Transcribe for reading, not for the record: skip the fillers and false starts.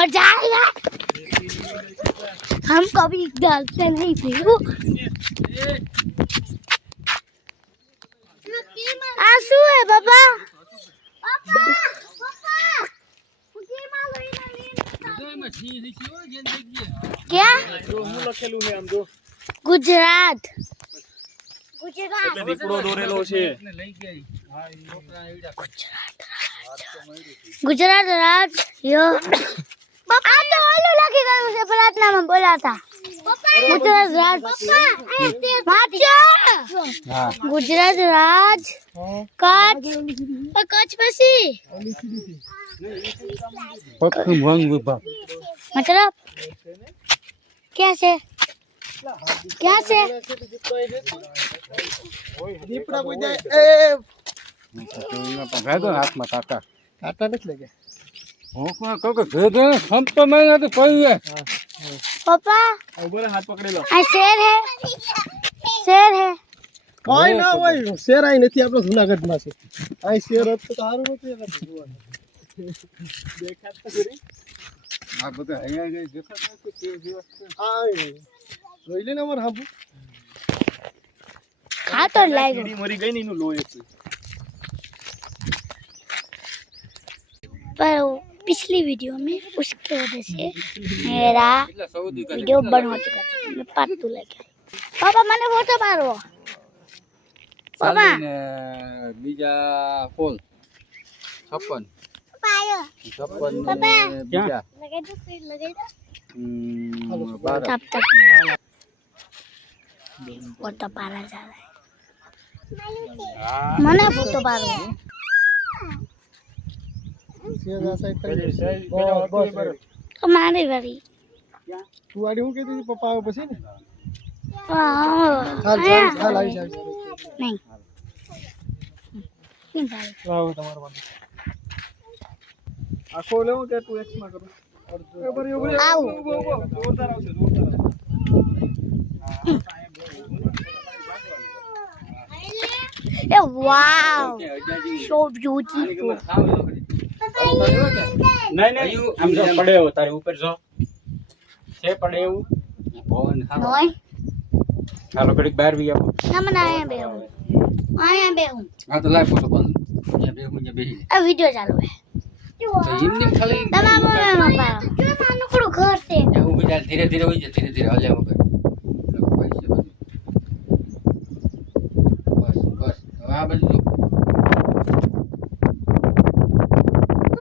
मजा आएगा। हम कभी डालते नहीं थे। आंसू है पापा। क्या गुजरात गुजरात राज यो पापा तो ओलो लगी गयो से प्रार्थना में बोला था गुजरात राज माचा गुजरात राज कच्छ कच्छ पसी मतलब क्या से દીપડા કોઈ જાય એ ભાગો હાથમાં કાકા કાટા નથી લાગે હું કહું કે ભેગો સંતો મહિના તો પડી पापा ઉભો હાથ પકડી લો आ शेर है કોઈ ના હોય શેર આઈ નથી આપણો જૂનાગઢ માં છે આ શેર હોત તો સારું નથી દેખાત તો કરી આ બધા અહીંયા ગઈ દેખાત કે આ જોઈ લે ને અમાર હાબુ खा तो लाएगा કીડી મરી ગઈ ને એનું લોહી છે पर पिछली वीडियो में उसके वजह से मेरा वीडियो बंद हो चुका था मैं पार्ट 2 लेके आई पापा मैंने फोटो मारो पापा બીજા પોલ 56 पायो 56 पापा બીજા लगा दो फिर लगा दो 12 तब तक फोटो पारा जा रहा है मने फोटो पारो શેર આ સાઈડ કરી બસ तो मारे वाली તું આડી હું કીધું પપ્પા આવે પછી ને हां હાલ આવી જાય नहीं नहीं भाई આવો તમારો વાંધો આખો લેવો કે તું એક્સ માં કરું આવો. જોરદાર આવશે જોરદાર ए वाओ सो ब्यूटीफुल नहीं नहीं हम जो पड़े हो तारे ऊपर जो छे पड़े हो नोय हालो कड़ी बाहर भी आओ ना मनाया बे हूं आया बे हूं આ તો લાય ફોટો બંધ અહીંયા બેહી अब वीडियो चालू है તો એમને ખાલી तमाम में पारो जो मानो को घर से હું બીજા ધીરે ધીરે હોય છે ધીરે ધીરે હલ્યા વગર